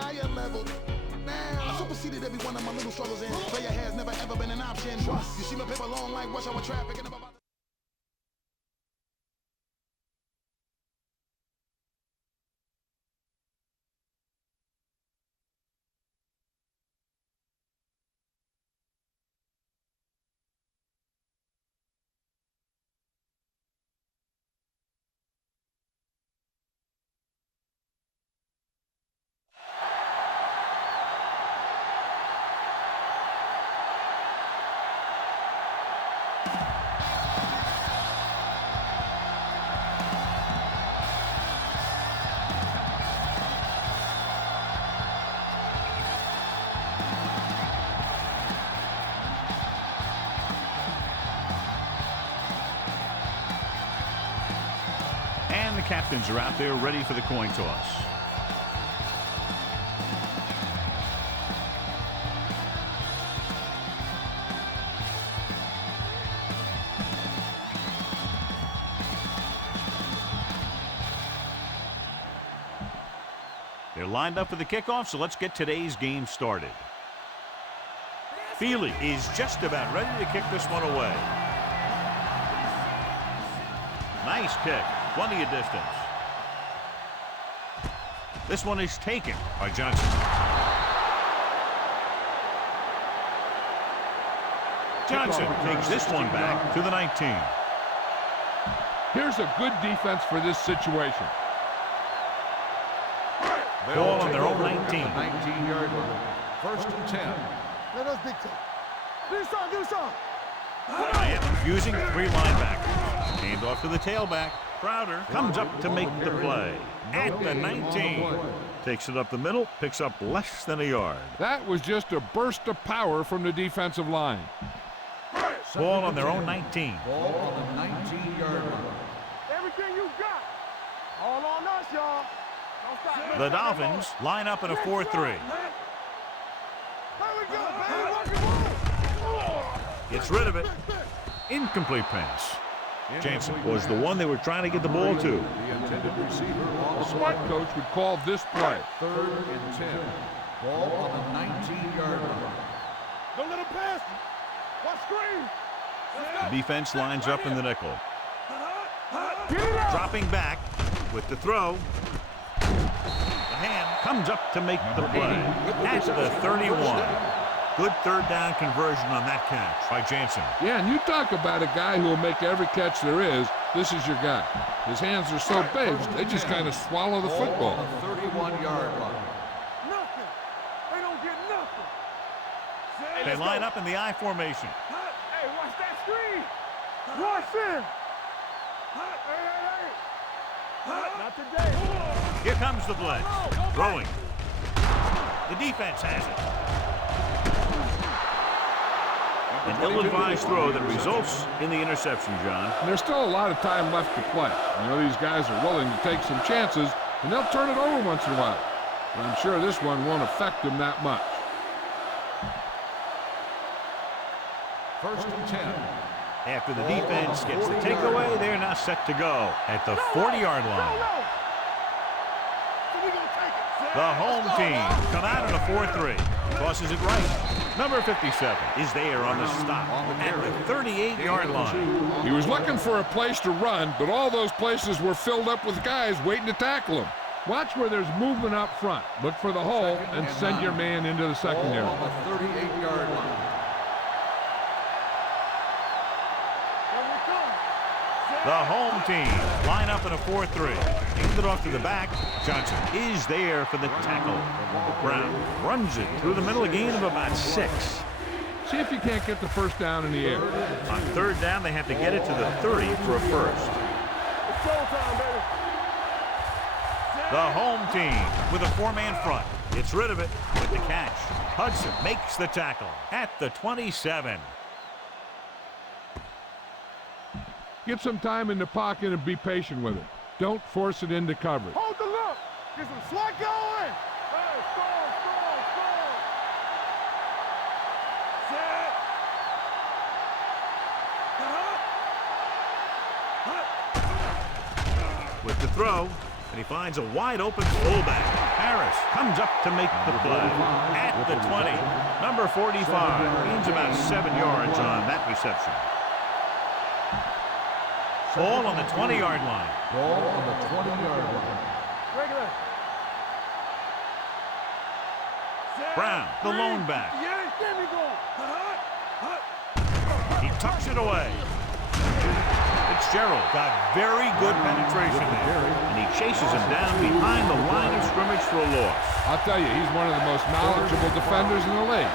higher level. Now, I superseded every one of my little struggles and failure has never ever been an option. You see my paper long like rush hour traffic and I'm about the captains are out there ready for the coin toss. They're lined up for the kickoff, so let's get today's game started. Feely is just about ready to kick this one away. Nice kick. Plenty of distance. This one is taken by Johnson. Johnson takes this one back to the 19. Here's a good defense for this situation. Ball on their own 19. 19-yard line. First and 10. let us dictate. Do something. Miami using 3 linebackers. Hand off to the tailback. Crowder comes up to make the play at the 19. Takes it up the middle, picks up less than a yard. That was just a burst of power from the defensive line. Ball on their own 19. Ball on the 19-yard line. Everything you got. All on us, y'all. The Dolphins line up in a 4-3. Gets rid of it. Incomplete pass. Jansen was the one they were trying to get the ball to. The intended receiver. A smart coach would call this play. 3rd and 10. Ball on the 19-yard line. Don't let him pass. Watch screen. The defense lines up in the nickel. Dropping back with the throw. The hand comes up to make the play at the 31. Good 3rd down conversion on that catch by Jansen. Yeah, and you talk about a guy who will make every catch there is. This is your guy. His hands are so big, they just kind of swallow the football. Ball on the 31-yard line. Nothing. They don't get nothing. They line up in the I formation. Hey, watch that screen. Watch him. Hey. Not today. Here comes the blitz. Throwing. The defense has it. An ill-advised throw that results in the interception, John. And there's still a lot of time left to play. You know, these guys are willing to take some chances, and they'll turn it over once in a while. But I'm sure this one won't affect them that much. First and 10. After the defense gets the takeaway, they're now set to go at the 40-yard line. The home team come out in a 4-3. Tosses it right. Number 57 is there on the stop at the 38-yard line. He was looking for a place to run, but all those places were filled up with guys waiting to tackle him. Watch where there's movement up front. Look for the hole and send your man into the secondary. Ball on the 38-yard line. The home team line up in a 4-3. Hand it off to the back. Johnson is there for the tackle. Brown runs it through the middle, a gain of about 6. See if you can't get the first down in the air. On 3rd down, they have to get it to the 30 for a first. The home team with a 4-man front gets rid of it with the catch. Hudson makes the tackle at the 27. Get some time in the pocket and be patient with it. Don't force it into coverage. Hold the look. Get some slack going. Hey, score. Set. With the throw, and he finds a wide open fullback. Harris comes up to make the play. At the 20, number 45 gains about 7 yards on that reception. Ball on the 20-yard line. Ball on the 20-yard line. Brown, the lone back. He tucks it away. Fitzgerald got very good penetration there, and he chases him down behind the line of scrimmage for a loss. I'll tell you, he's one of the most knowledgeable defenders in the league.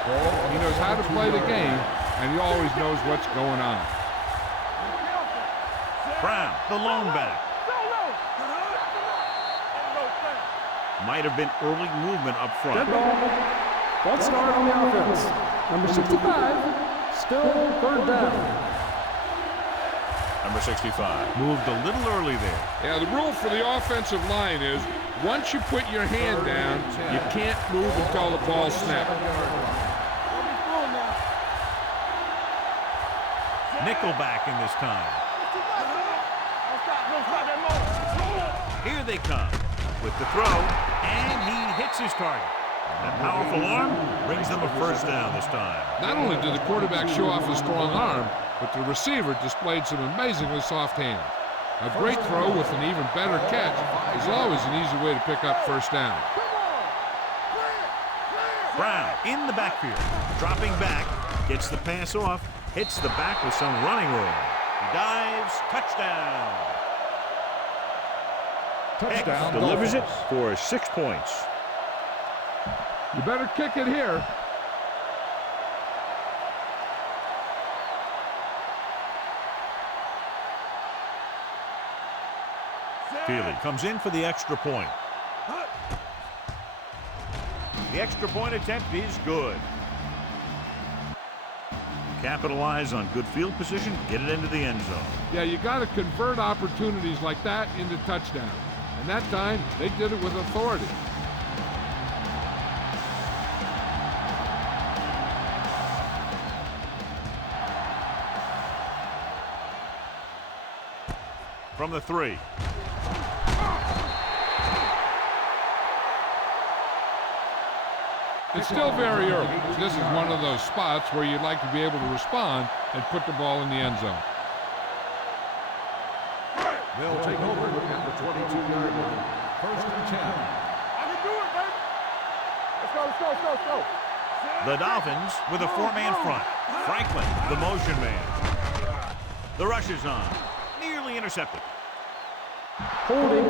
He knows how to play the game, and he always knows what's going on. Brown, the lone back. Might have been early movement up front. Ball start on the offense. Number 65, still third down. Number 65 moved a little early there. Yeah, the rule for the offensive line is once you put your hand down, you can't move until the ball snaps. Nickelback in this time. Here they come with the throw, and he hits his target. That powerful arm brings them a first down this time. Not only did the quarterback show off his strong arm, but the receiver displayed some amazingly soft hands. A great throw with an even better catch is always an easy way to pick up first down. Brown in the backfield, dropping back, gets the pass off, hits the back with some running room. He dives, touchdown. Touchdown. Delivers it for 6 points. You better kick it here. Feely comes in for the extra point. The extra point attempt is good. Capitalize on good field position, get it into the end zone. Yeah, you got to convert opportunities like that into touchdowns. And that time, they did it with authority. From the 3. It's still very early. This is one of those spots where you'd like to be able to respond and put the ball in the end zone. They'll take over at the 22-yard line. First and 10. I can do it, baby. Let's go. The Dolphins with a 4-man front. Franklin, the motion man. The rush is on. Nearly intercepted. Holding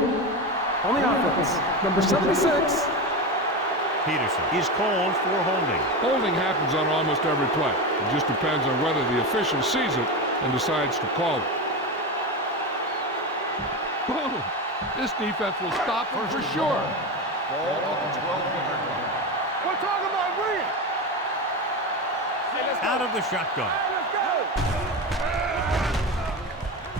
on the offense. Number 76. Peterson is called for holding. Holding happens on almost every play. It just depends on whether the official sees it and decides to call it. Boom! This defense will stop him for sure. Ball on the 12-yard line. We're talking about green. Out of the shotgun. Let's go.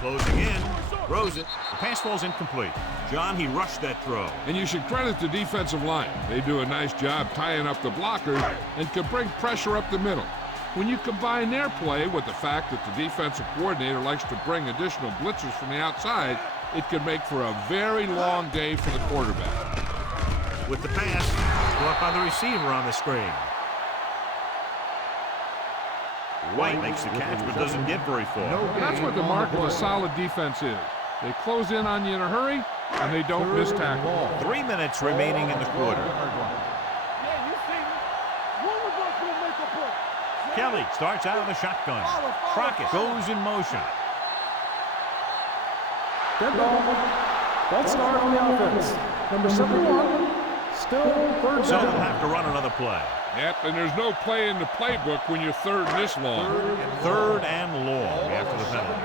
Closing in. Throws it. The pass falls incomplete. John, he rushed that throw. And you should credit the defensive line. They do a nice job tying up the blockers and can bring pressure up the middle. When you combine their play with the fact that the defensive coordinator likes to bring additional blitzers from the outside, it can make for a very long day for the quarterback. With the pass, caught by the receiver on the screen. White makes the catch but doesn't get very far. That's what the mark of a solid defense is. They close in on you in a hurry, and they don't miss tackle. 3 minutes remaining in the quarter. Yeah, you see me. One of us will make a play. Kelly starts out of the shotgun. Crockett goes in motion. Dead ball. Ball start on the offense. Number 71, still third So they'll down. have to run another play. Yep, and there's no play in the playbook when you're third this long. Third and long after the penalty.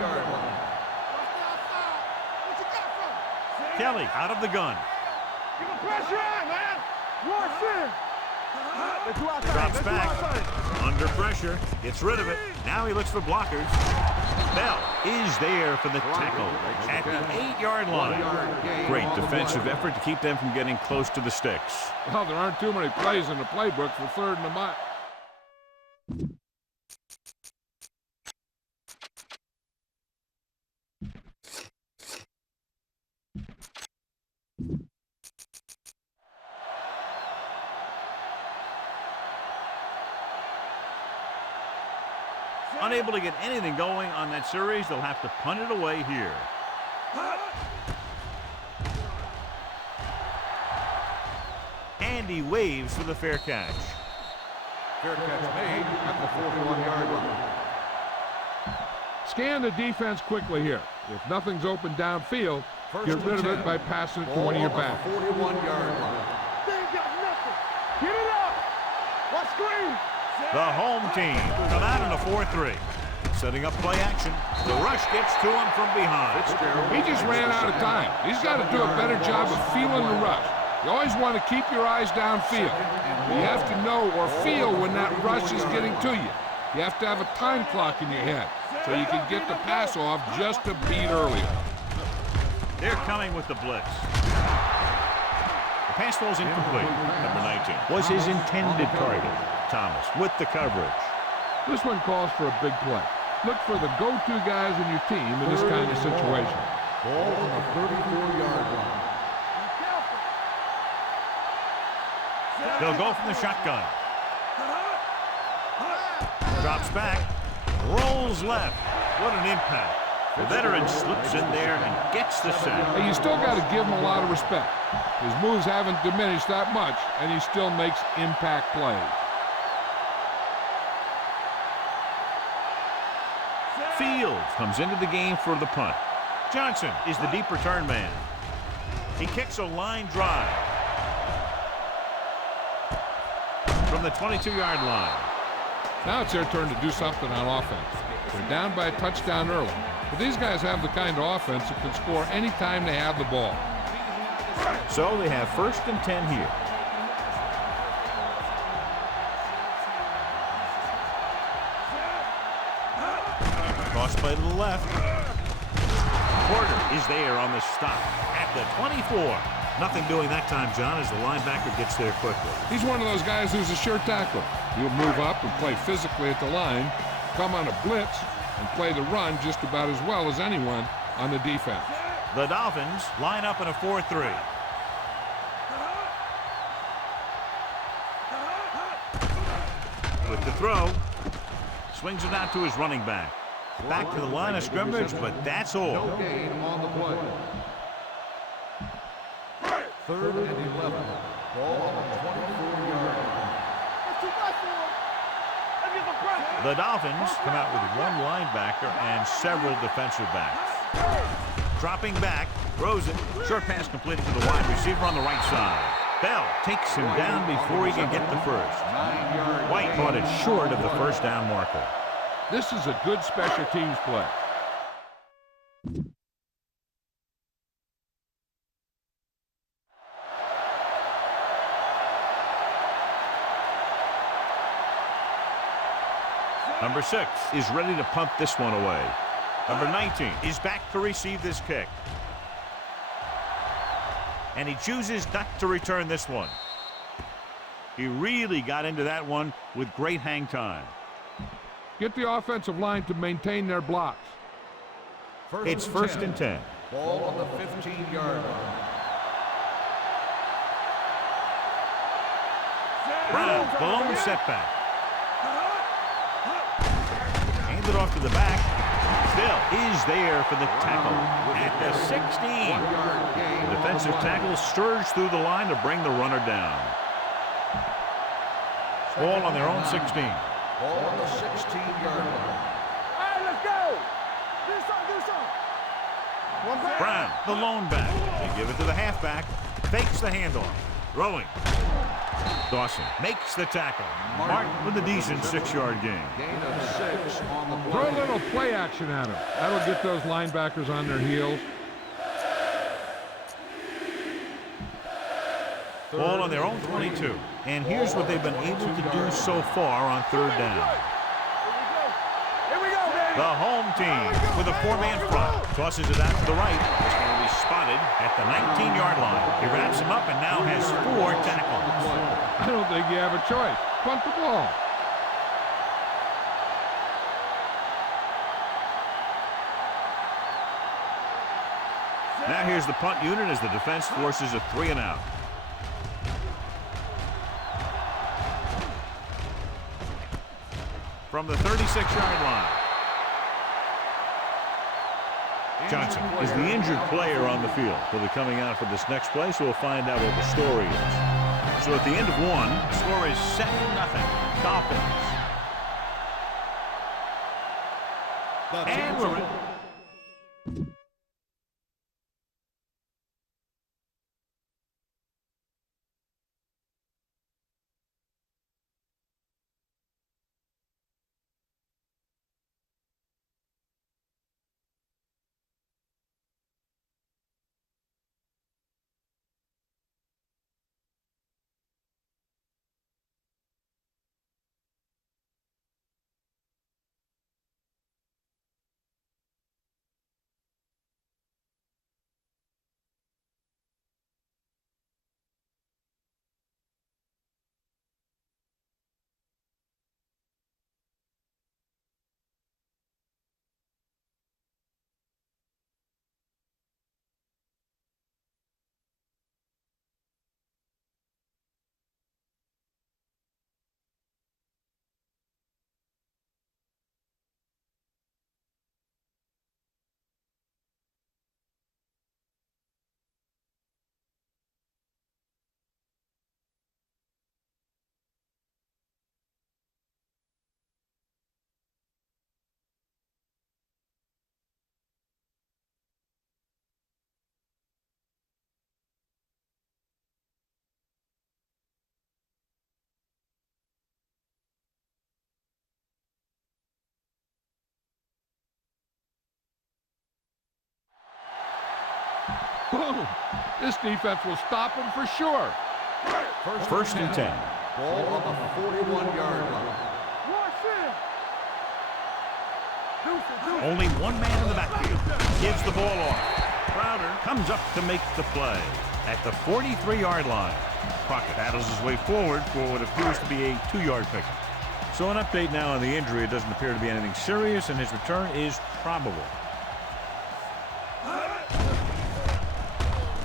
Kelly out of the gun. Give him pressure on, man. Rush in. Let's do our thing. Drops Let's do our back. thing. Under pressure. Gets rid of it. Now he looks for blockers. Bell is there for the tackle at the 8-yard line. Great defensive effort to keep them from getting close to the sticks. Well, there aren't too many plays in the playbook for third and a mile. Unable to get anything going on that series, they'll have to punt it away here. And he waves for the fair catch. Fair catch made at the 41-yard line. Scan the defense quickly here. If nothing's open downfield, get rid of it by passing it to one of your backs. 41-yard line. They ain't got nothing. Get it up. Watch screen. The home team come out in a 4-3. Setting up play action. The rush gets to him from behind. He just ran out of time. He's got to do a better job of feeling the rush. You always want to keep your eyes downfield. You have to know or feel when that rush is getting to you. You have to have a time clock in your head so you can get the pass off just a beat earlier. They're coming with the blitz. The pass falls incomplete. Number 19 was his intended target. Thomas with the coverage. This one calls for a big play. Look for the go-to guys in your team in this kind of situation. Ball on the 34-yard line. They'll go from the shotgun. Drops back. Rolls left. What an impact. The veteran slips in there and gets the sack. Hey, you still got to give him a lot of respect. His moves haven't diminished that much, and he still makes impact plays. Fields comes into the game for the punt. Johnson is the deep return man. He kicks a line drive from the 22-yard line. Now it's their turn to do something on offense. They're down by a touchdown early, but these guys have the kind of offense that can score any time they have the ball. So they have 1st and 10 here. Cross play to the left. Porter is there on the stop at the 24. Nothing doing that time, John, as the linebacker gets there quickly. He's one of those guys who's a sure tackler. He'll move up and play physically at the line, come on a blitz, and play the run just about as well as anyone on the defense. The Dolphins line up in a 4-3. With the throw, swings it out to his running back. Back to the line of scrimmage, but that's all. No gain on the play. 3rd and 11. Ball on the 24-yard line. The Dolphins come out with one linebacker and several defensive backs. Dropping back, throws it. Short pass completed to the wide receiver on the right side. Bell takes him down before he can get the first. White caught it short of the first down marker. This is a good special teams play. Number 6 is ready to punt this one away. Number 19 is back to receive this kick. And he chooses not to return this one. He really got into that one with great hang time. Get the offensive line to maintain their blocks. It's 1st and 10. Ball on the 15-yard line. Brown, the lone setback. Hand it off to the back. Still is there for the tackle at the 16. The defensive tackle surged through the line to bring the runner down. Ball on their own 16. Ball on the 16-yard line. All right, let's go. Do something. One back. Brown, the lone back. They give it to the halfback. Fakes the handoff. Throwing. Dawson makes the tackle. Martin with a decent 6-yard gain. Gain of 6 on the play. Throw a little play action at them. That'll get those linebackers on their heels. Ball on their own 22. And here's what they've been able to do so far on 3rd down. Here we go, baby. The home team with a 4-man front. Tosses it out to the right. It's going to be spotted at the 19-yard line. He wraps him up and now has 4 tackles. I don't think you have a choice. Punt the ball. Now here's the punt unit as the defense forces a 3-and-out. from the 36-yard line. Johnson is the injured player on the field. He'll be coming out for this next play, so we'll find out what the story is. So at the end of one, the score is 7-0. Dolphins. And we're in. Boom! This defense will stop him for sure. First and 10. Ball on the 41-yard line. Only one man in the backfield. Gives the ball off. Crowder comes up to make the play at the 43-yard line. Crockett battles his way forward for what appears to be a 2-yard pickup. So an update now on the injury. It doesn't appear to be anything serious, and his return is probable.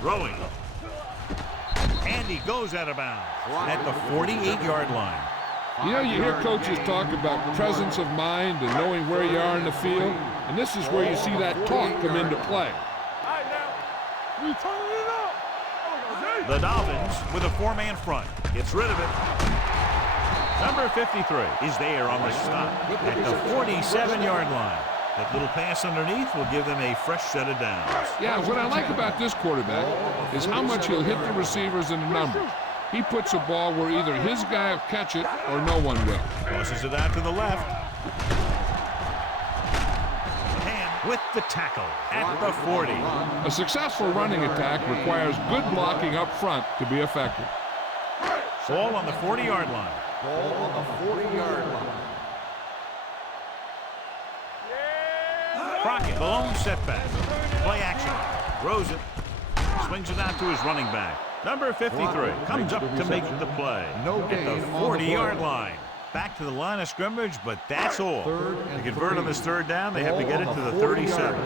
Throwing. And he goes out of bounds at the 48-yard line. You know, you hear coaches talk about presence of mind and knowing where you are in the field, and this is where you see that talk come into play. The Dolphins with a 4-man front. Gets rid of it. Number 53 is there on the stop at the 47-yard line. That little pass underneath will give them a fresh set of downs. Yeah, what I like about this quarterback is how much he'll hit the receivers in the numbers. He puts a ball where either his guy will catch it or no one will. Tosses it out to the left. And with the tackle at the 40. A successful running attack requires good blocking up front to be effective. Ball on the 40-yard line. Ball on the 40-yard line. Crockett, the lone setback. Play action. Throws it. Swings it out to his running back. Number 53 comes up to make the play at the 40-yard line. Back to the line of scrimmage, but that's all. To convert on this third down, they have to get it to the 37.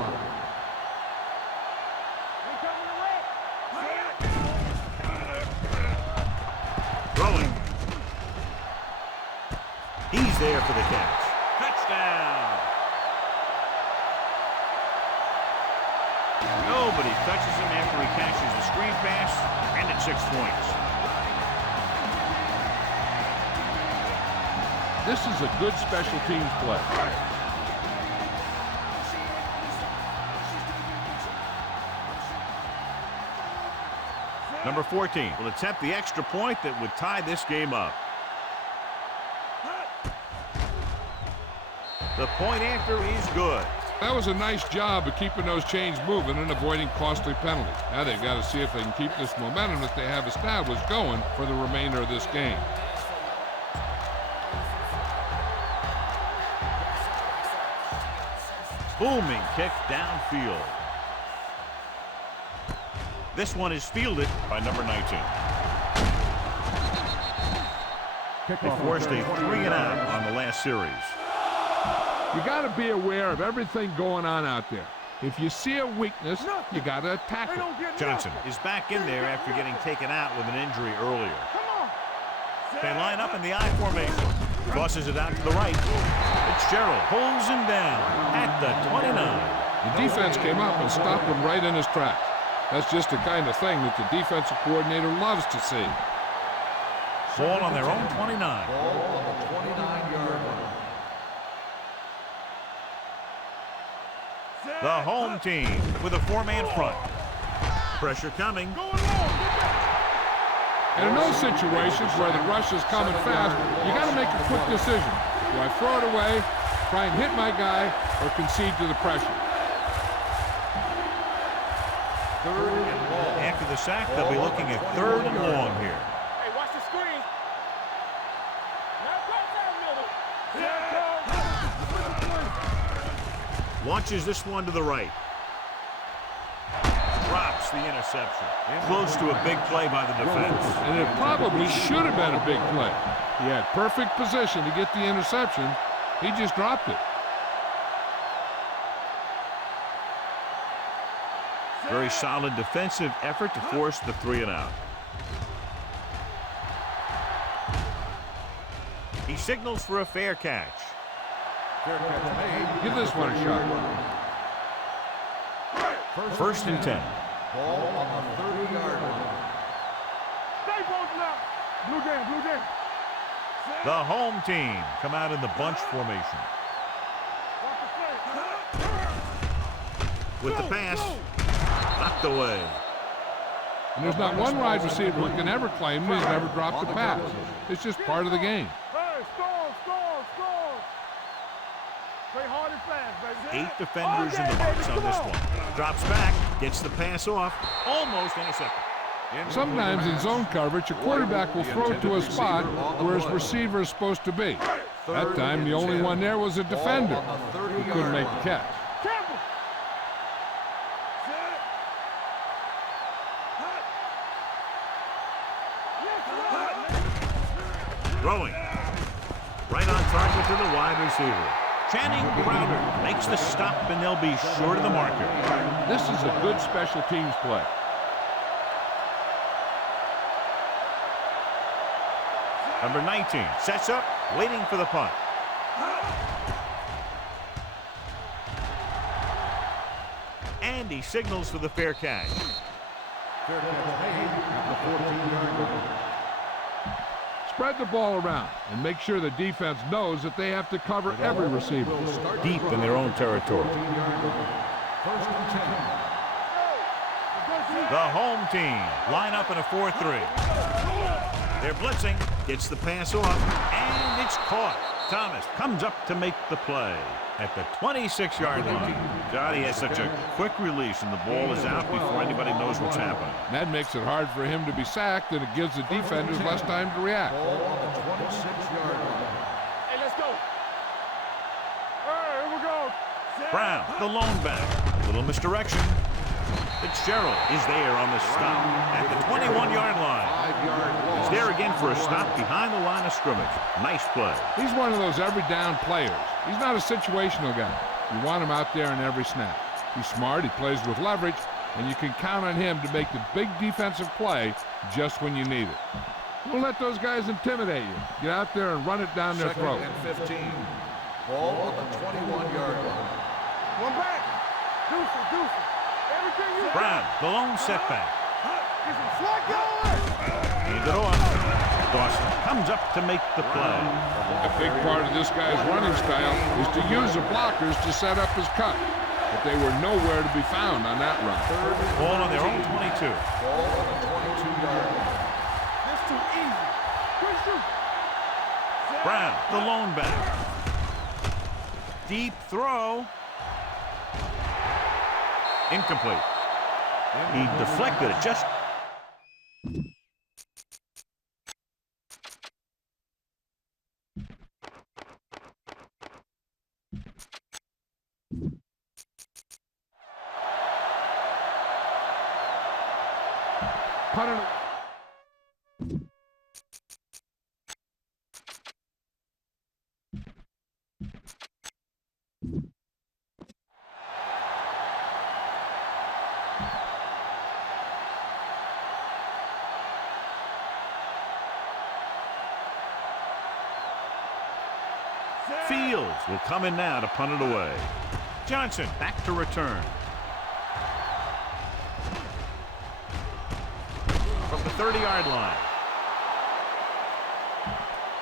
Throwing. He's there for the catch. Touchdown. Nobody touches him after he catches the screen pass, and it's 6 points. This is a good special teams play. Number 14 will attempt the extra point that would tie this game up. The point after is good. That was a nice job of keeping those chains moving and avoiding costly penalties. Now they've got to see if they can keep this momentum that they have established going for the remainder of this game. Booming kick downfield. This one is fielded by number 19. They forced a 3-and-out on the last series. You got to be aware of everything going on out there. If you see a weakness, you got to attack it. Johnson is back in there after getting taken out with an injury earlier. They line up in the I formation. Tosses it out to the right. Fitzgerald pulls him down at the 29. The defense came up and stopped him right in his tracks. That's just the kind of thing that the defensive coordinator loves to see. Ball on their own 29. Ball on the 29-yard line. The home team with a four-man front. Pressure coming. And in those situations where the rush is coming fast, you got to make a quick decision. Do I throw it away, try and hit my guy, or concede to the pressure? Third and long. After the sack, they'll be looking at 3rd and long here. Hey, watch the screen. Now go Launches this one to the right. Drops the interception. Close to a big play by the defense. And it probably should have been a big play. He had perfect position to get the interception. He just dropped it. Very solid defensive effort to force the 3 and out. He signals for a fair catch. Fair catch made. Give this one a shot. First and 10. Ball on the 30-yard line. Stay posted up. Blue game, blue game. The home team come out in the bunch formation. Watch the play. With the pass, knocked away. And there's not one wide receiver who can ever claim that he's never dropped a pass. It's just part of the game. Hey, score. Play hard and fast, baby. 8 defenders in the box on this one. Drops back, gets the pass off, almost intercepted. Sometimes in zone coverage, a quarterback will throw to a spot where his receiver is supposed to be. That time, the only one there was a defender who couldn't make the catch. Campbell. Throwing. Right on target to the wide receiver. Channing Crowder makes the stop, and they'll be short of the marker. This is a good special teams play. Number 19 sets up, waiting for the punt. And he signals for the fair catch. Fair catch made at the 14-yard line. Spread the ball around and make sure the defense knows that they have to cover every receiver. Deep in their own territory. 14-yard line. First and 10. The home team line up in a 4-3. They're blitzing, gets the pass off, and it's caught. Thomas comes up to make the play at the 26-yard line. Johnny has such a quick release, and the ball is out before anybody knows what's happening. That makes it hard for him to be sacked, and it gives the defenders less time to react. Ball on the 26-yard line. Hey, let's go. Hey, here we go. Brown, the lone back. Little misdirection. Fitzgerald is there on the stop at the 21-yard line. 5-yard loss. He's there again for a stop behind the line of scrimmage. Nice play. He's one of those every down players. He's not a situational guy. You want him out there in every snap. He's smart, he plays with leverage, and you can count on him to make the big defensive play just when you need it. Don't let those guys intimidate you. Get out there and run it down their Second throat. and 15. Ball on the 21-yard line. One back. Deuce. Everything you Brown, the lone setback. Get some slack going. Hand it off. Dawson comes up to make the play. A big part of this guy's running style is to use the blockers to set up his cut. But they were nowhere to be found on that run. Ball on their own 22. Ball on the 22-yard line. That's too easy. Quick shoot. Brown, the lone back. Deep throw. Incomplete. He deflected it just. Punter. Fields will come in now to punt it away. Johnson back to return. From the 30-yard line.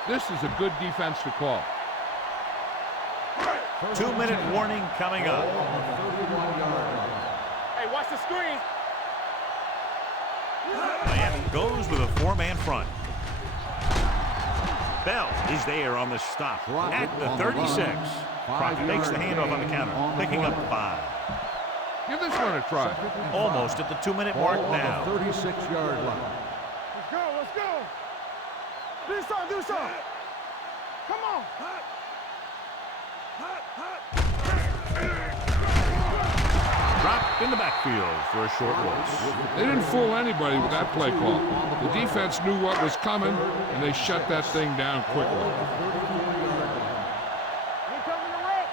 This is a good defense to call. 2-minute warning coming up. Hey, watch the screen. Miami goes with a 4-man front. Bell is there on the stop at the 36. Crockett takes the handoff on the counter, picking up 5. Give this one a try. Almost at the 2-minute mark now. 36-yard line. Let's go, let's go. Do something, do something. Come on. Dropped in the backfield for a short loss. They didn't fool anybody with that play call. The defense knew what was coming, and they shut that thing down quickly. Ain't coming to wreck.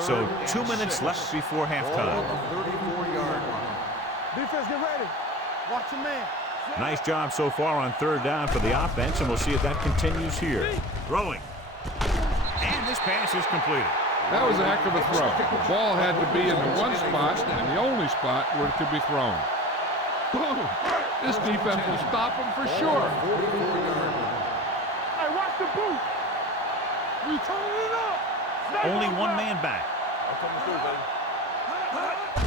So 2 minutes left before halftime. 34-yard line. Defense, get ready. Watch your man. Nice job so far on 3rd down for the offense, and we'll see if that continues here. Throwing. And this pass is completed. That was a heck of a throw. The ball had to be in the one spot, and the only spot where it could be thrown. Boom! This defense will stop him for sure. Hey, watch the boot. We turning it up. Only one man back.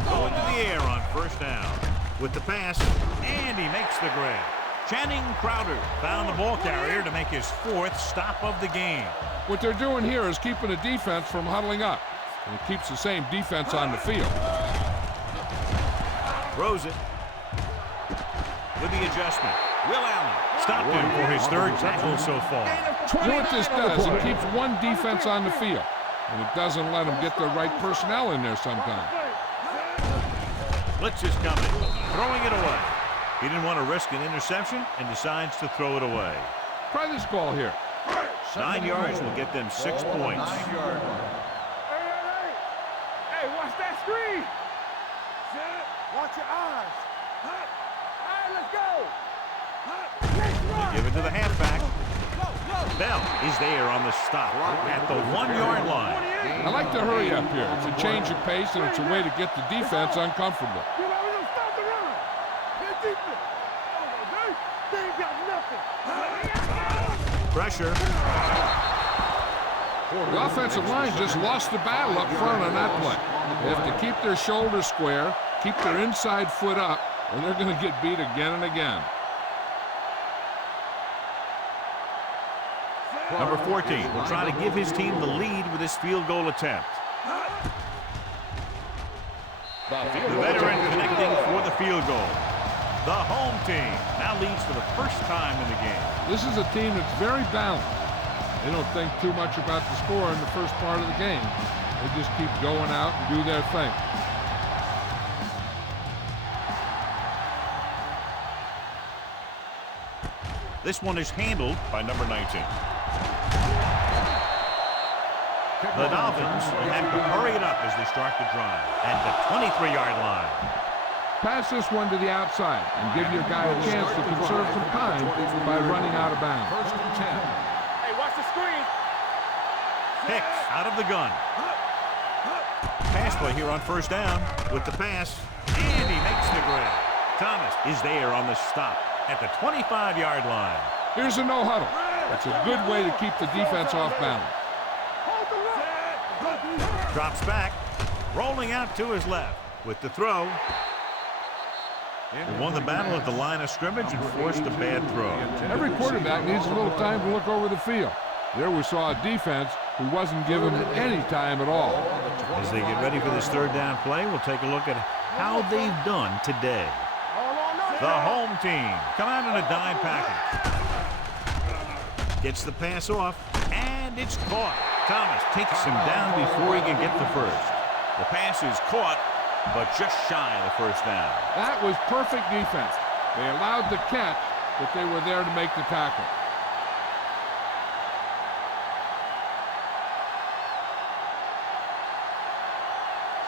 Going to the air on 1st down. With the pass, and he makes the grab. Channing Crowder found the ball carrier to make his 4th stop of the game. What they're doing here is keeping the defense from huddling up, and it keeps the same defense on the field. Throws it. With the adjustment, Will Allen stopped him for his 3rd tackle so far. You know what this does? It keeps one defense on the field, and it doesn't let them get the right personnel in there sometimes. Blitz is coming, throwing it away. He didn't want to risk an interception and decides to throw it away. Try this call here. 9 yards will get them 6 points. 9-yard line. Hey, watch that screen. Watch your eyes. Hey, let's go. They give it to the halfback. Bell is there on the stop at the 1-yard line. I like to hurry up here. It's a change of pace, and it's a way to get the defense uncomfortable. You know, we don't stop the run. Get defense. Oh, they ain't got nothing. Pressure. The offensive line just lost the battle up front on that play. They have to keep their shoulders square, keep their inside foot up, or they're going to get beat again and again. Number 14 will try to give his team the lead with this field goal attempt. The veteran connecting for the field goal. The home team now leads for the first time in the game. This is a team that's very balanced. They don't think too much about the score in the first part of the game. They just keep going out and do their thing. This one is handled by number 19. The Dolphins will have to hurry it up as they start the drive at the 23-yard line. Pass this one to the outside and give your guy a chance to conserve some time by running out of bounds. 1st and 10. Hey, watch the screen. Hicks out of the gun. Pass play here on 1st down with the pass, and he makes the grab. Thomas is there on the stop at the 25-yard line. Here's a no huddle. It's a good way to keep the defense off balance. Drops back, rolling out to his left with the throw. He won the battle at the line of scrimmage and forced a bad throw. Every quarterback needs a little time to look over the field. There we saw a defense who wasn't given any time at all. As they get ready for this 3rd down play, we'll take a look at how they've done today. The home team come out in a dime package. Gets the pass off, and it's caught. Thomas takes him down before he can get the first. The pass is caught, but just shy of the first down. That was perfect defense. They allowed the catch, but they were there to make the tackle.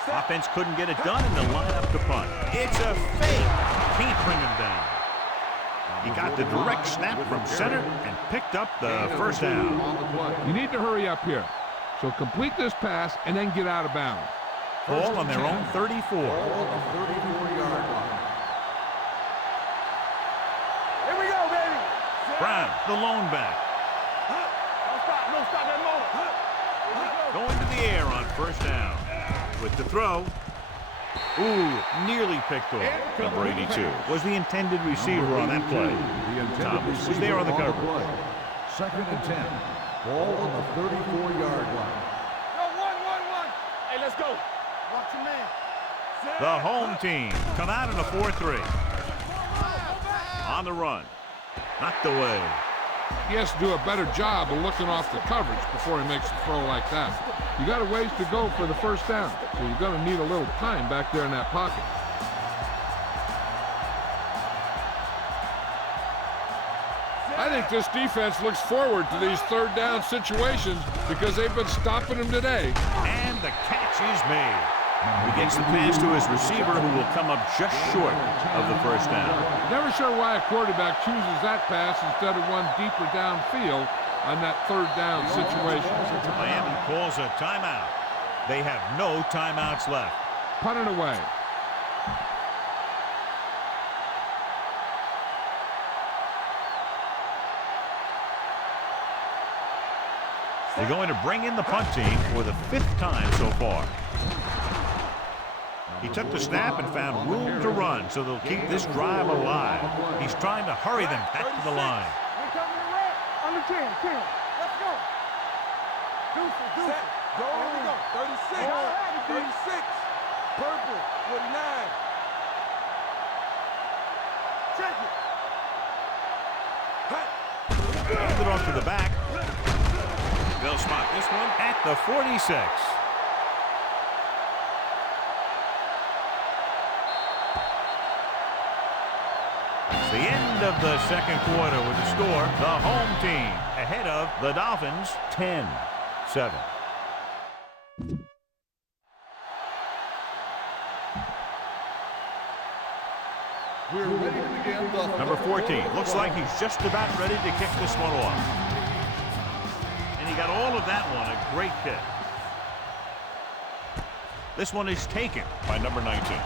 Offense couldn't get it done in the lineup to punt. It's a fake. Can't bring him down. He got the direct snap from center and picked up the first down. You need to hurry up here. So complete this pass and then get out of bounds. Ball on their own 34. Ball on the 34-yard line. Here we go, baby. Brown, the lone back. Don't stop that moment. Going to the air on first down. With the throw. Ooh, nearly picked off. Number 82 was the intended receiver on that play. Thomas was there on the cover. Second and 10. Ball on the 34-yard line. Yo, one. Hey, let's go. Watch your man. The home team come out in a 4-3. On the run. Knocked away. He has to do a better job of looking off the coverage before he makes a throw like that. You got a ways to go for the first down, so you're going to need a little time back there in that pocket. I think this defense looks forward to these third down situations because they've been stopping them today. And the catch is made. He gets the pass to his receiver, who will come up just short of the first down. Never sure why a quarterback chooses that pass instead of one deeper downfield on that third down situation. Miami calls a timeout. They have no timeouts left. Punt it away. They're going to bring in the punt team for the 5th time so far. He took the snap and found room to run, so they'll keep this drive alive. He's trying to hurry them back to the line. We coming to red. Under 10. Let's go. Deuces. Go. Here we go. 36. Purple. 49. Check it. Hand it off to the back. They'll spot this one at the 46. It's the end of the second quarter with the score. The home team ahead of the Dolphins 10-7. We're ready to begin the Number 14 looks like he's just about ready to kick this one off. And he got all of that one, a great kick. This one is taken by number 19.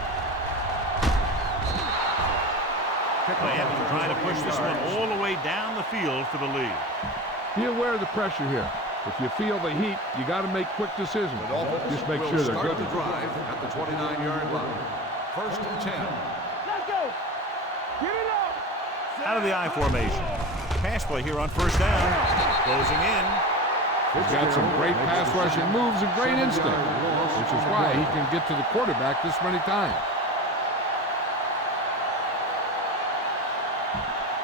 Miami trying to push this one all the way down the field for the lead. Be aware of the pressure here. If you feel the heat, you got to make quick decisions. Just make sure they're good. The drive at the 29-yard line. First and 10. Let's go. Get it up. Out of the I formation. Pass play here on first down. Closing in. He's got some great pass rushing moves and great instinct, which is why he can get to the quarterback this many times.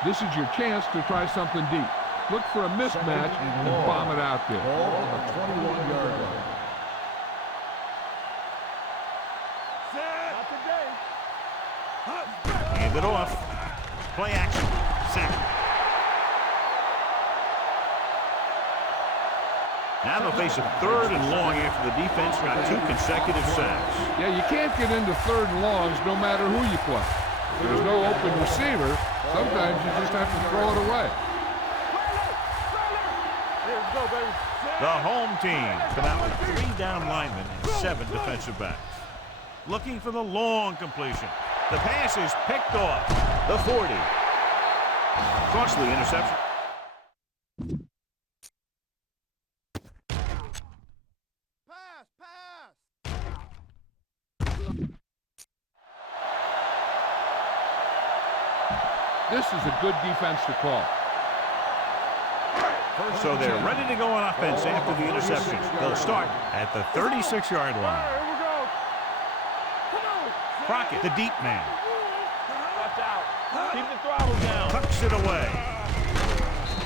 This is your chance to try something deep. Look for a mismatch and bomb it out there. Ball on the 21-yard line. Not today. Hand it off. Play action. Sack. Now they'll face a 3rd and long after the defense got 2 consecutive sacks. Yeah, you can't get into 3rd and longs no matter who you play. If there's no open receiver, sometimes you just have to throw it away. Here we go, baby. The home team come out with 3 down linemen and 7 defensive backs. Looking for the long completion. The pass is picked off. The 40. Costly interception. This is a good defense to call. So they're ready to go on offense after the interception. They'll start at the 36-yard line. Here we go. Come on. Crockett, the deep man, Watch out. Keep the throttle down. tucks it away.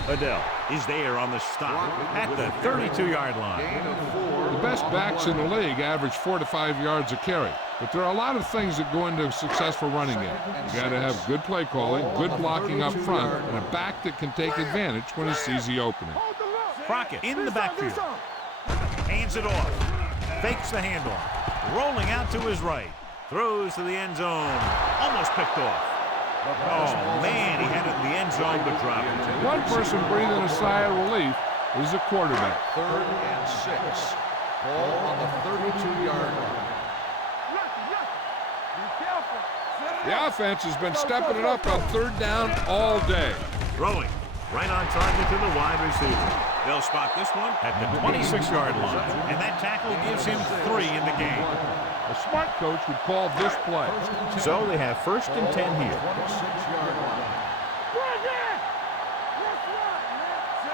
Adele is there on the stop at the 32-yard line. The best backs in the league average 4 to 5 yards a carry. But there are a lot of things that go into a successful running game. You got to have good play calling, good blocking up front, and a back that can take advantage when he sees the opening. Crockett in the backfield. Hands it off. Fakes the handoff. Rolling out to his right. Throws to the end zone. Almost picked off. Oh, man, he had it in the end zone, but dropped it. One person breathing a sigh of relief is the quarterback. 3rd and 6. Ball on the 32-yard line. The offense has been stepping it up on 3rd down all day. Throwing right on target to the wide receiver. They'll spot this one at the 26-yard line, and that tackle gives him 3 in the game. A smart coach would call this play. So they have 1st and 10 here. 26-yard line.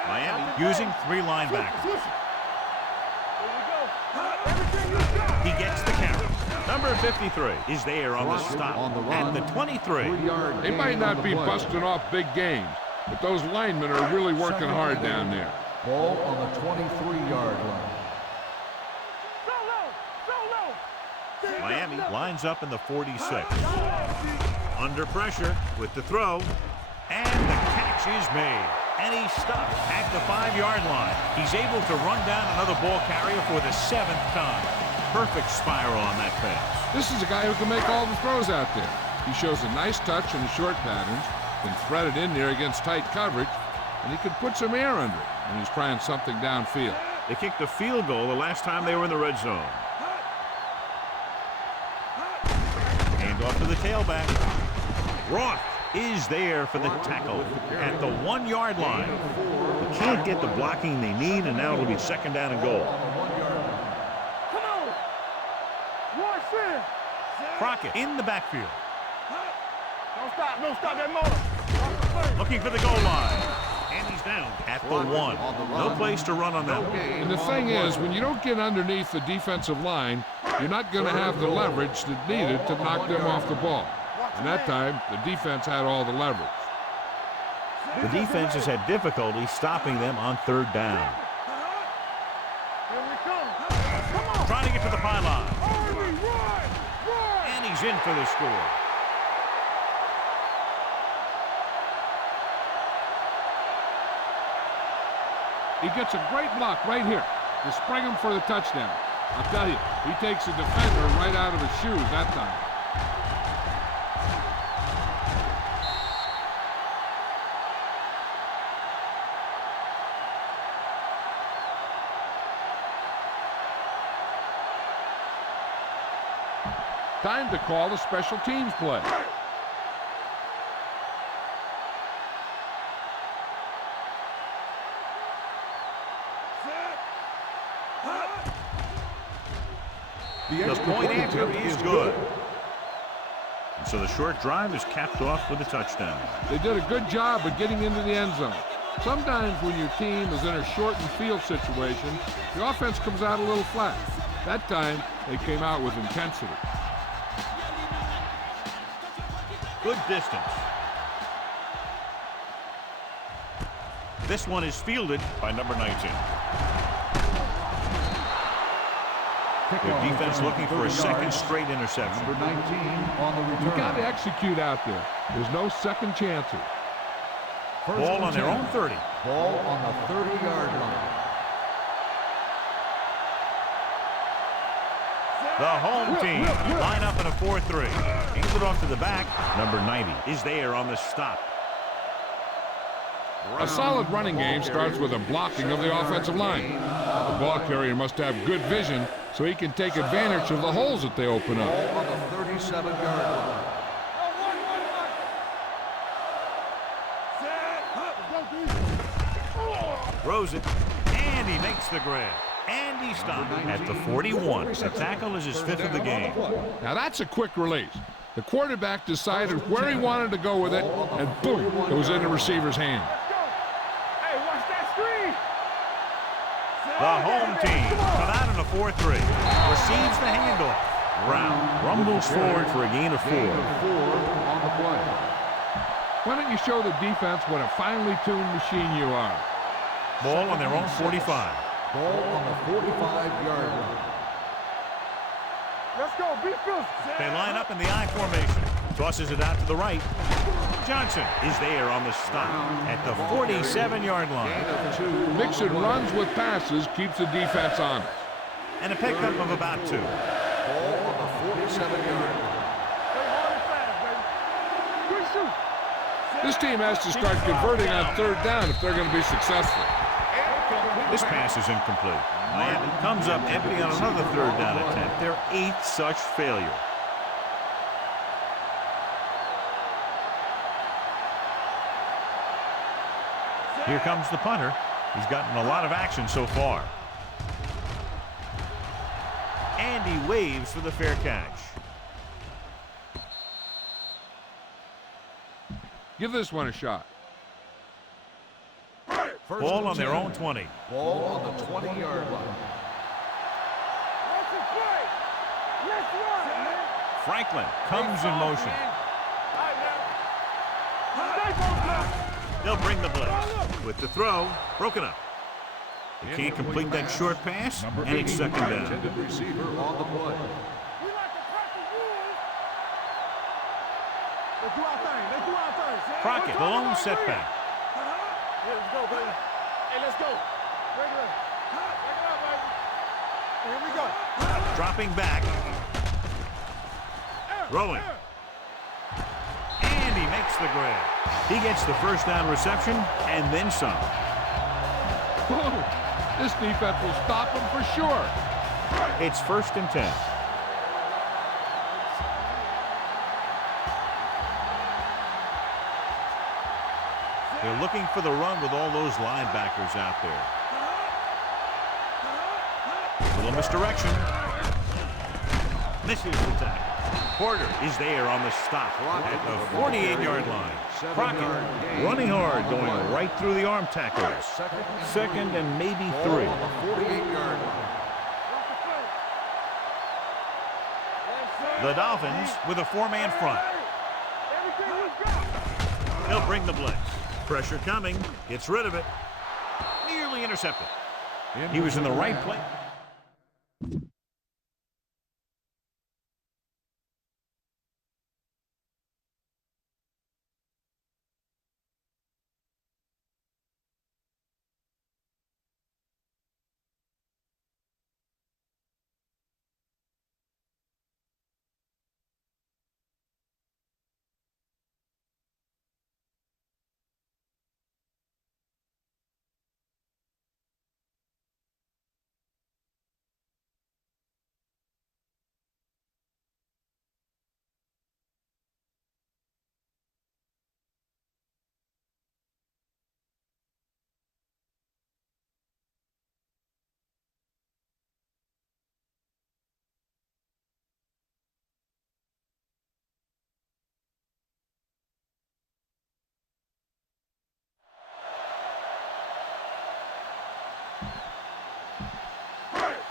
Miami using 3 linebackers. He gets the carry. Number 53 is there on the stop at the 23. They might not be busting off big games, but those linemen are really working hard down there. Ball on the 23-yard line. Miami lines up in the 46. Under pressure with the throw, and the catch is made. And he's stopped at the 5-yard line. He's able to run down another ball carrier for the 7th time. Perfect spiral on that pass. This is a guy who can make all the throws out there. He shows a nice touch in the short patterns, can thread it in there against tight coverage, and he can put some air under it when he's trying something downfield. They kicked a field goal the last time they were in the red zone. Hand off to the tailback. Roth is there for the tackle at the 1-yard line. They can't get the blocking they need, and now it'll be 2nd down and goal. Crockett in the backfield. Don't stop that motor. Looking for the goal line. And he's down at the 1. No place to run on that one. And the thing is, when you don't get underneath the defensive line, you're not going to have the leverage that's needed to knock them off the ball. And that time, the defense had all the leverage. The defense has had difficulty stopping them on 3rd down. Trying to get to the pylon. And he's in for the score. He gets a great block right here to spring him for the touchdown. I'll tell you, he takes the defender right out of his shoes that time. Time to call a special teams play. The point after is good. And so the short drive is capped off with a touchdown. They did a good job of getting into the end zone. Sometimes when your team is in a shortened field situation, the offense comes out a little flat. That time, they came out with intensity. Good distance. This one is fielded by number 19. Their defense looking for a 2nd straight interception. Number 19 on the return. You got to execute out there. There's no second chances. Ball on their own 30. Ball on the 30-yard line. The home team line up in a 4-3. Hands it off to the back. Number 90 is there on the stop. A solid running game starts with a blocking of the offensive line. The ball carrier must have good vision so he can take advantage of the holes that they open up. Ball on the 37-yard line. Throws it, and he makes the grab. And he stopped at the 41. The tackle is his 5th of the game. Now that's a quick release. The quarterback decided where he wanted to go with it, and boom, it was in the receiver's hand. Hey, watch that screen. The home team come out in a 4-3. Receives the handoff. Brown rumbles forward for a gain of 4. On the play. Why don't you show the defense what a finely tuned machine you are? Ball on their own 45. Ball on the 45-yard line. Let's go. Be physical. They line up in the I formation. Tosses it out to the right. Johnson is there on the stop at the 47-yard line. Mixing runs with passes keeps the defense honest. And a pickup of about 2. Ball on the 47-yard line. Play hard and fast, baby. Good shoot. This team has to start converting on third down if they're going to be successful. This pass is incomplete. Miami comes up empty on another third down attempt. Their 8th such failure. Here comes the punter. He's gotten a lot of action so far. And he waves for the fair catch. Give this one a shot. Ball on their own 20. Ball on the 20-yard line. Let's play. Let's run, man. Franklin comes in motion. They'll bring the blitz. With the throw, broken up. He can't complete that short pass, and it's second down. Intended receiver on the play. We like to crack the rules. Let's do our thing. Let's do our thing. Crockett, the lone setback. Yeah, let's go, baby. Hey, let's go. Break it up. Break it up, baby. Here we go. Dropping back. Throwing. And he makes the grab. He gets the first down reception and then some. Whoa, this defense will stop them for sure. It's 1st and 10. They're looking for the run with all those linebackers out there. A little misdirection. Misses the tackle. Porter is there on the stop at the 48-yard line. Crockett running hard, going right through the arm tacklers. Second and maybe 3. 48-yard line. The Dolphins with a 4-man front. Everything we got. They'll bring the blitz. Pressure coming. Gets rid of it. Nearly intercepted. He was in the right place.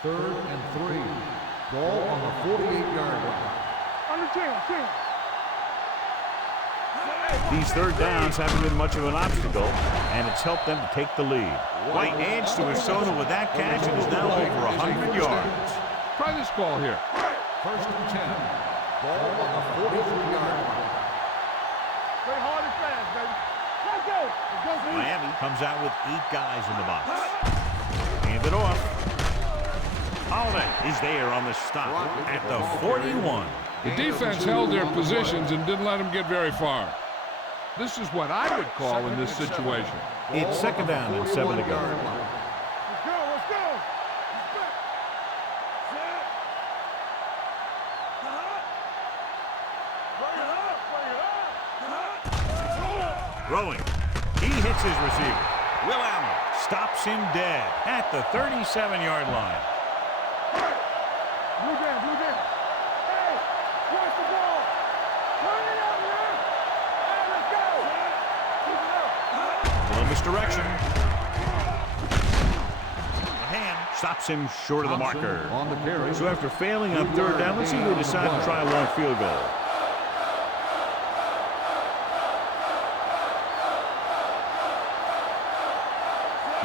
Third and 3. Ball on the 48-yard line. On the 10. These third downs haven't been much of an obstacle, and it's helped them to take the lead. White adds to his total with that catch and is now over 100 yards. Try this ball here. 1st and 10. Ball on the 43-yard line. Play hard and fast, baby. Let's go. Let's go. Miami comes out with 8 guys in the box. Hand it off. Holiday is there on the stop at the 41. The defense held their positions and didn't let them get very far. This is what I would call in this situation. It's second down and 7 to go. Let's go. Let's go. Throwing. He hits his receiver. Will Allen stops him dead at the 37-yard line. Blue down. Hey, watch the ball. Turn it up, man. Hey, let's go. Keep it up. Little misdirection. The hand stops him short of the marker. On the carry. So after failing on third down, let's see if they decide to try a long field goal.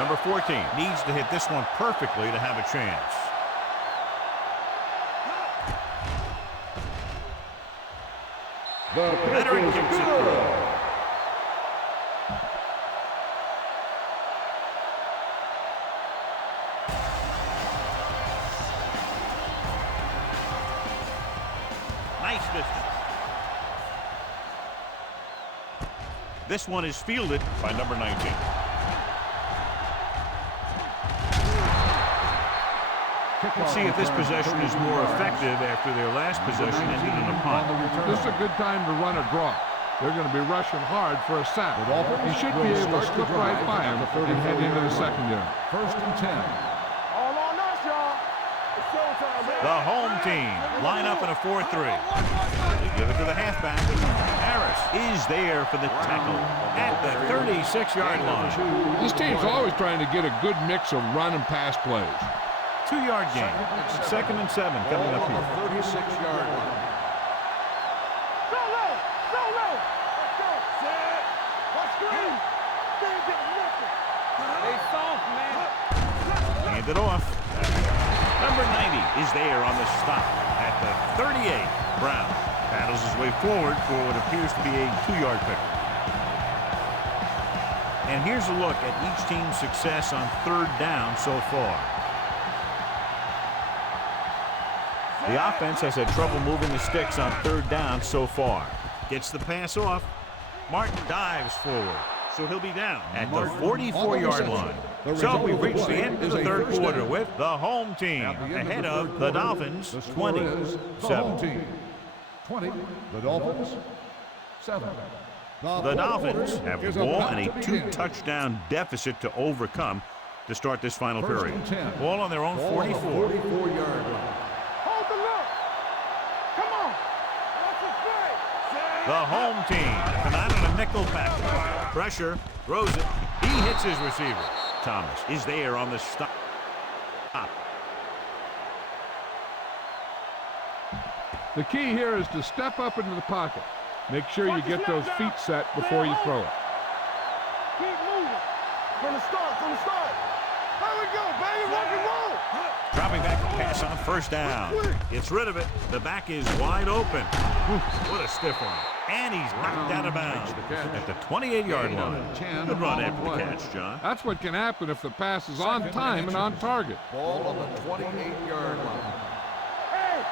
Number 14 needs to hit this one perfectly to have a chance. The Veteran kick kicks is it good. through. Nice distance. This one is fielded by number 19. Let's see if this possession is more effective after their last possession ended in a punt. This is a good time to run a draw. They're going to be rushing hard for a sack. You should be able to slip right by him and head into the secondary. First and 10. All on us, y'all. It's showtime, man. The home team line up in a 4-3. They give it to the halfback. Harris is there for the tackle at the 36-yard line. This team's always trying to get a good mix of run and pass plays. 2-yard gain. 2nd and 7 coming up here. 36-yard line. So low. Let's go. Set. Let's go. Things get nothing. They soft, man. Hand it off. Number 90 is there on the stop at the 38. Brown paddles his way forward for what appears to be a 2-yard pickup. And here's a look at each team's success on 3rd down so far. The offense has had trouble moving the sticks on 3rd down so far. Gets the pass off. Martin dives forward, so he'll be down at the 44-yard line. So we've reached the end of the 3rd quarter with the home team ahead of the Dolphins 27. 20, the Dolphins 7. The Dolphins have the ball and a 2-touchdown deficit to overcome to start this final period. Ball on their own 44. 44-yard line. Hold the look. Come on. Let's play. The home team come out in a nickel package. Pressure, throws it. He hits his receiver. Thomas is there on the stop. The key here is to step up into the pocket. Make sure you get those feet set before you throw it. Keep moving. From the start. There we go, baby. Rock and roll. Dropping back to pass on 1st down. Gets rid of it. The back is wide open. What a stiff one. And he's knocked out of bounds at the 28-yard line. Good run after the catch, John. That's what can happen if the pass is on time and on target. Ball on the 28-yard line. Hey,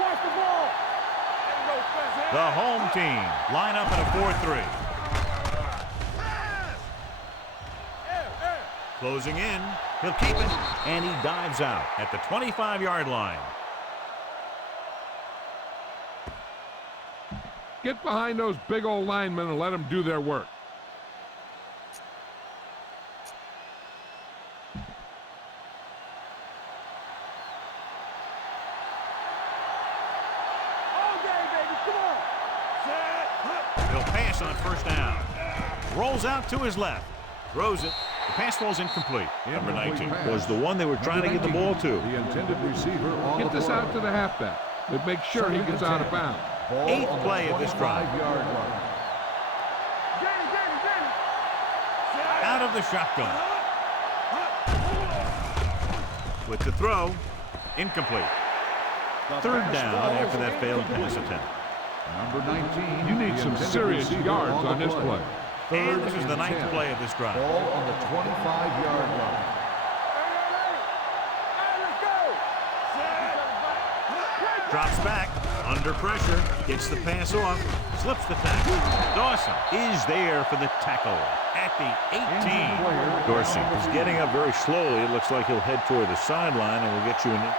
watch the ball. The home team line up in a 4-3. Closing in. He'll keep it. And he dives out at the 25-yard line. Get behind those big old linemen and let them do their work. All day, baby. Come on. He'll pass on 1st down. Rolls out to his left. Throws it. The pass falls incomplete. Number 19 was the one they were trying to get the ball to. The intended receiver on Get the this play. out to the halfback, but make sure he gets out of bounds. Ball 8th on the play of this drive. 25-yard line. Danny. Out of the shotgun. With the throw, incomplete. 3rd down after that failed pass attempt. Number 19. You need the some intended serious receiver yards the on this play. And this is the 9th 10. play of this drive. Ball on the 25-yard line. Hey, let's go. Drops back, under pressure, gets the pass off, slips the tackle. Dawson is there for the tackle at the 18. Dorsey is getting up very slowly. It looks like he'll head toward the sideline, and we'll get you in it.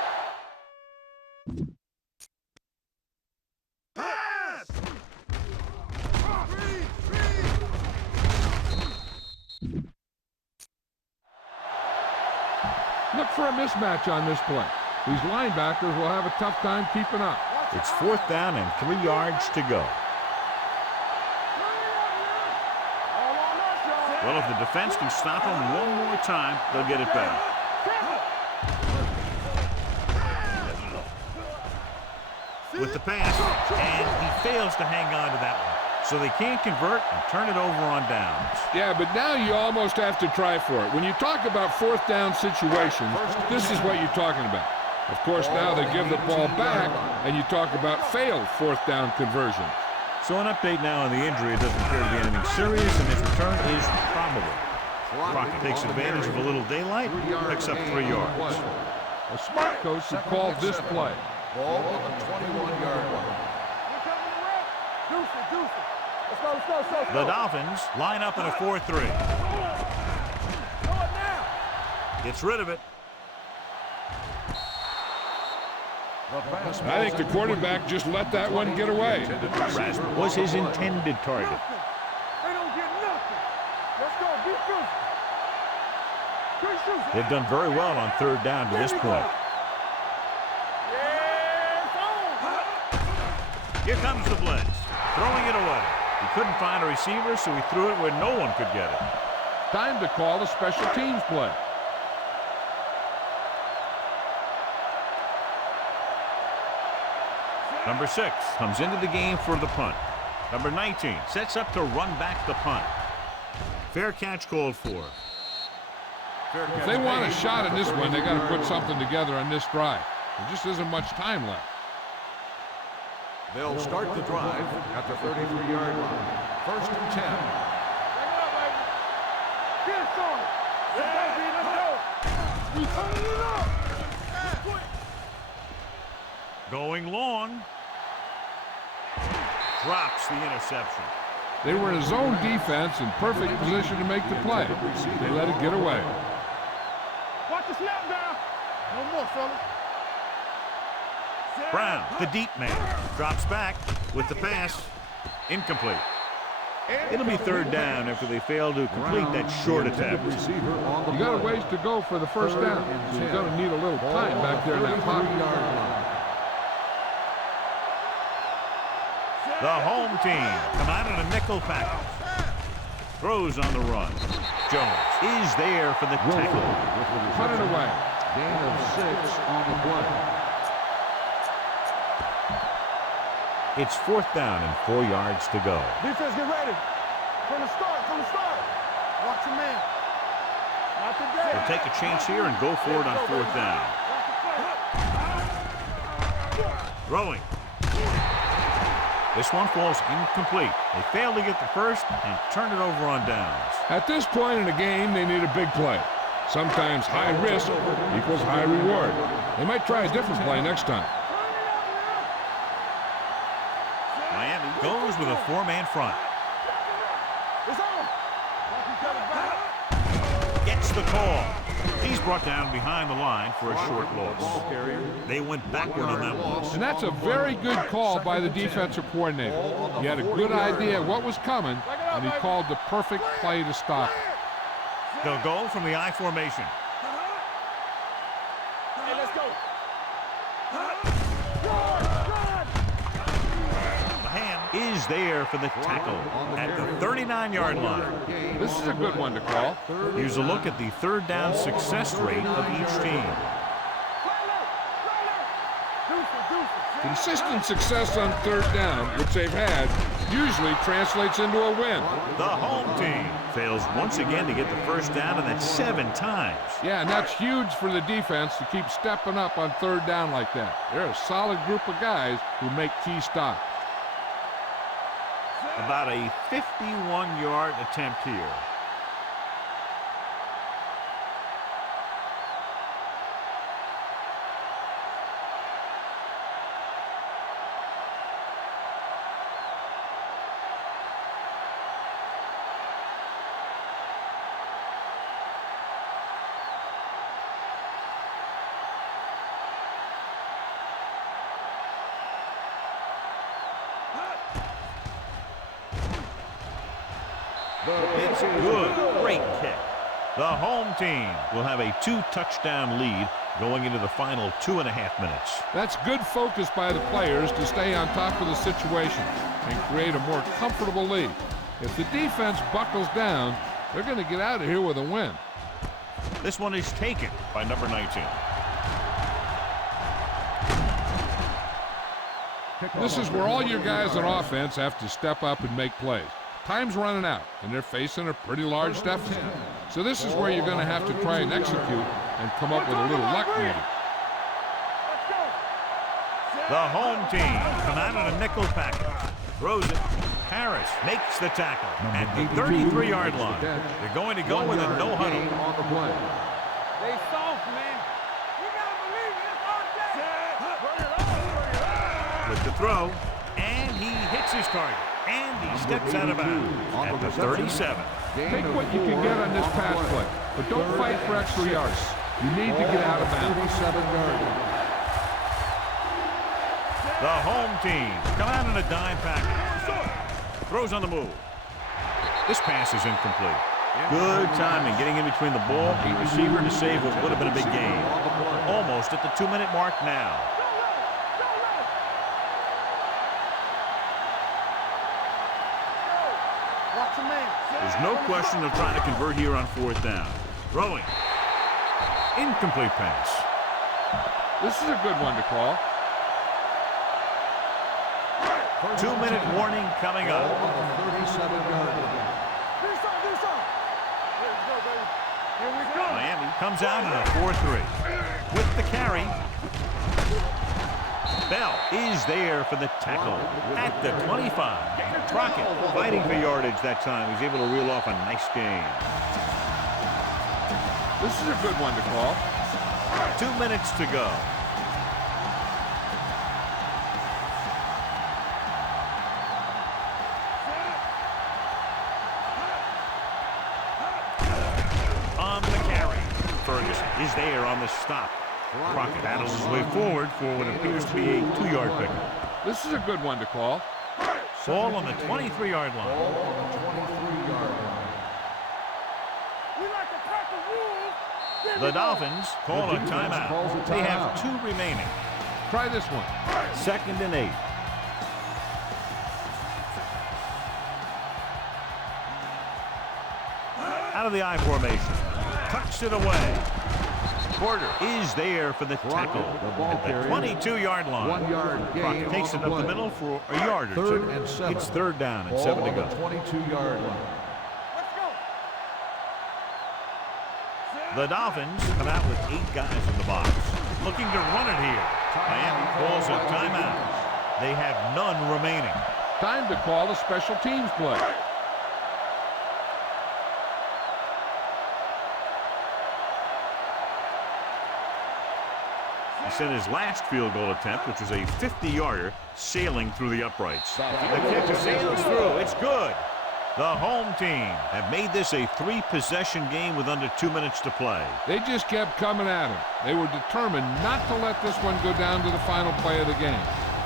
Look for a mismatch on this play. These linebackers will have a tough time keeping up. It's 4th down and 3 yards to go. Well, if the defense can stop him one more time, they'll get it back. With the pass, and he fails to hang on to that one. So they can't convert and turn it over on downs. Yeah, but now you almost have to try for it. When you talk about fourth down situations, this is what you're talking about. Of course, now they give the ball back, and you talk about failed fourth down conversions. So an update now on the injury. It doesn't appear to be anything serious, and his return is probable. Crockett takes advantage of a little daylight, picks up 3 yards. A smart coach who called this play. Ball on the 21-yard line. The Dolphins line up in a 4-3. Gets rid of it. I think the quarterback just let that one get away. Rasmus was his intended target. They don't get nothing. Let's go. Be physical. They've done very well on 3rd down to this point. Here comes the blitz. Throwing it away. He couldn't find a receiver, so he threw it where no one could get it. Time to call a special teams play. Number 6 comes into the game for the punt. Number 19 sets up to run back the punt. Fair catch called for. If they want a shot in this one, they got to put something together on this drive. There just isn't much time left. They'll start the drive at the 33-yard line. 1st and 10. Going long. Drops the interception. They were in a zone defense in perfect position to make the play. They let it get away. Watch the snap down. No more, fellas. Brown, the deep man, drops back with the pass. Incomplete. It'll be 3rd down after they fail to complete that short attempt. You got a ways to go for the 1st down, so you're going to need a little time back there in that pocket. The home team come out in a nickel package. Throws on the run. Jones is there for the tackle. Cut it away. Gain of 6 on the play. It's 4th down and 4 yards to go. Defense, get ready. From the start. Watch your man. Not today. They'll take a chance here and go for it on 4th down. Throwing. This one falls incomplete. They fail to get the first and turn it over on downs. At this point in the game, they need a big play. Sometimes high risk equals high reward. They might try a different play next time. Miami goes with a 4-man front. Gets the call. He's brought down behind the line for a short loss. They went backward on that one. And that's a very good call by the defensive coordinator. He had a good idea what was coming, and he called the perfect play to stop it. They'll go from the I formation. Hey, let's go. The hand is there for the tackle at the 39-yard line. This is a good one to call. Here's a look at the 3rd down success rate of each team. Consistent success on 3rd down, which they've had, usually translates into a win. The home team fails once again to get the 1st down, and that's 7 times. Yeah, and that's huge for the defense to keep stepping up on 3rd down like that. They're a solid group of guys who make key stops. About a 51-yard attempt here. It's good. Great kick. The home team will have a 2-touchdown lead going into the final 2.5 minutes. That's good focus by the players to stay on top of the situation and create a more comfortable lead. If the defense buckles down, they're going to get out of here with a win. This one is taken by number 19. This is where all your guys on offense have to step up and make plays. Time's running out, and they're facing a pretty large deficit. So this is where you're going to have to try and execute and come up with a little luck maybe. The home team come out in a nickel package. Throws it. Harris makes the tackle at the 33-yard line. They're going to go with a no huddle. They soft, man. You gotta believe it. It's our day. With the throw, and he hits his target. And he steps out of bounds at the 37. Take what you can get on this pass play, but don't fight for extra yards. You need to get out of bounds. The home team come out in a dime package. Throws on the move. This pass is incomplete. Good timing getting in between the ball and the receiver to save what would have been a big game. Almost at the 2-minute mark now. There's no question of trying to convert here on 4th down. Throwing. Incomplete pass. This is a good one to call. 2-minute warning coming up. Miami comes out in a 4-3. With the carry. Bell is there for the tackle at the 25. Crockett fighting for yardage that time. He's able to reel off a nice gain. This is a good one to call. 2 minutes to go. On the carry. Ferguson is there on the stop. Crockett battles his way forward for what appears to be a 2-yard pickup. This is a good one to call. Ball on the 23-yard line. The Dolphins call a timeout. They have 2 remaining. Try this one. 2nd and 8. Out of the I formation. Tucks it away. Porter is there for the tackle at the 22-yard line. 1 yard gain. Crockett takes it up the middle for a yard or 3rd two. and 7. It's 3rd down and 7 to go. 22-yard line. The Dolphins come out with 8 guys in the box. Looking to run it here. Miami calls a timeout. They have none remaining. Time to call a special teams play. He sent his last field goal attempt, which was a 50-yarder, sailing through the uprights. The kick sails through. It's good. The home team have made this a 3-possession game with under 2 minutes to play. They just kept coming at him. They were determined not to let this one go down to the final play of the game.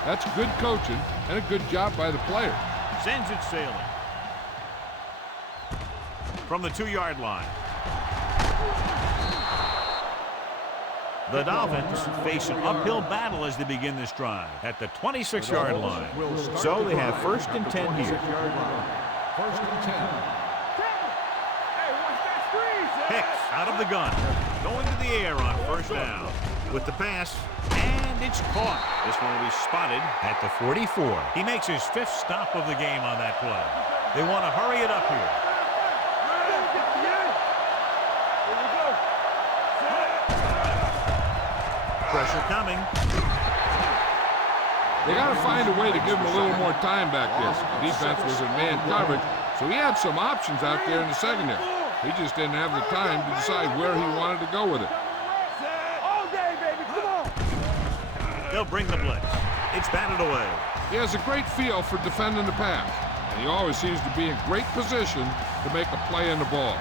That's good coaching and a good job by the player. Sends it sailing. From the 2-yard line. The Dolphins face an uphill battle as they begin this drive at the 26-yard line. So they have 1st and 10 here. 1st and 10. Hicks out of the gun. Going to the air on 1st down. With the pass, and it's caught. This one will be spotted at the 44. He makes his 5th stop of the game on that play. They want to hurry it up here. Pressure coming. They got to find a way to give him a little more time back there. The defense was in man coverage, so he had some options out there in the secondary. He just didn't have the time to decide where he wanted to go with it. All day, baby. Come on. They'll bring the blitz. It's batted away. He has a great feel for defending the pass, and he always seems to be in great position to make a play on the ball.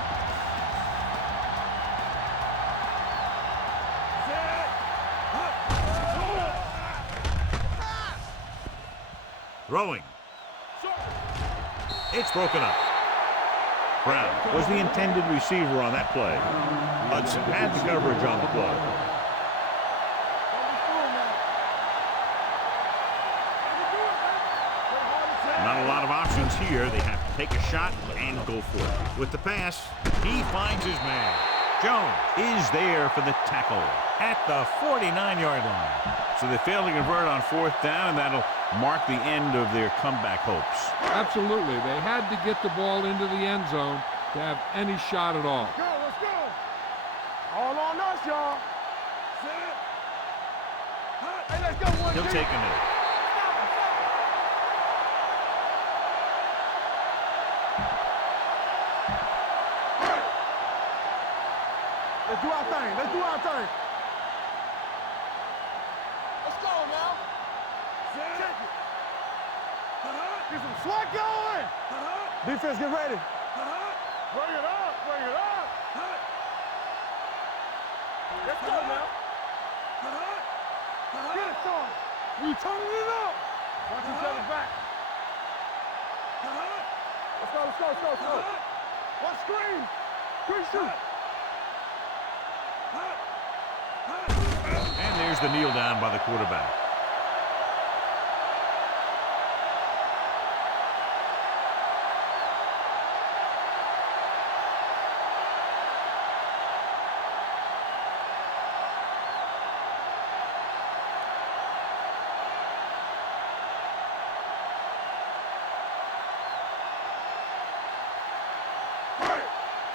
Throwing. It's broken up. Brown was the intended receiver on that play. Hudson had the coverage on the play. Not a lot of options here. They have to take a shot and go for it. With the pass, he finds his man. Jones is there for the tackle at the 49-yard line. So they fail to convert on 4th down, and that'll mark the end of their comeback hopes. Absolutely. They had to get the ball into the end zone to have any shot at all. Let's go. All on us, y'all. Hey, let's go. He'll take a minute. Let's do our thing. Let's do our thing. Let's go now. Check it. Get some sweat going. Defense, get ready. Bring it up. Bring it up. Let's go now. Get it, son. We turning it up. Watch each other back. Let's go, let's go, let's go, let's go. One screen. Screen shoot. And there's the kneel down by the quarterback.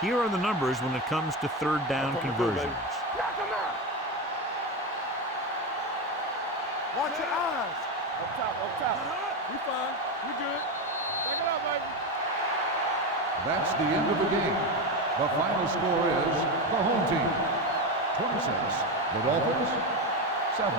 Here are the numbers when it comes to 3rd down conversions. Knock him out. Watch your eyes. Up top, up top. We fine. We good. Take it out, baby. That's the end of the game. The final score is the home team 26, the Dolphins 7.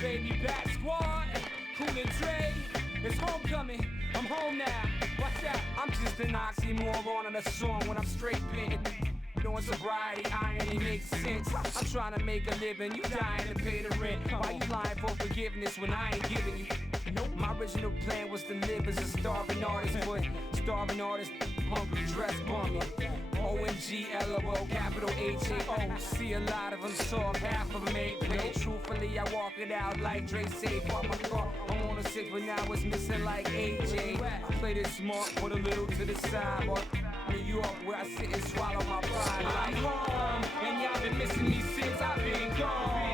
Baby, back squad, cool and Dre. It's homecoming, I'm home now. Watch out, I'm just an oxymoron in a song when I'm straight bent. Doing sobriety, irony makes sense. I'm trying to make a living, you dying to pay the rent. Why you lying for forgiveness when I ain't giving you? My original plan was to live as a starving artist, but starving artist, hungry, dress bummy. O-N-G-L-O, capital H-A-O. See a lot of them talk, half of them ain't play. Truthfully, I walk it out like Dre said. Bought my car, I'm on a 6, but now it's missing like AJ. Played it smart, put a little to the side, but New York, where I sit and swallow my pride. I'm home, and y'all been missing me since I've been gone.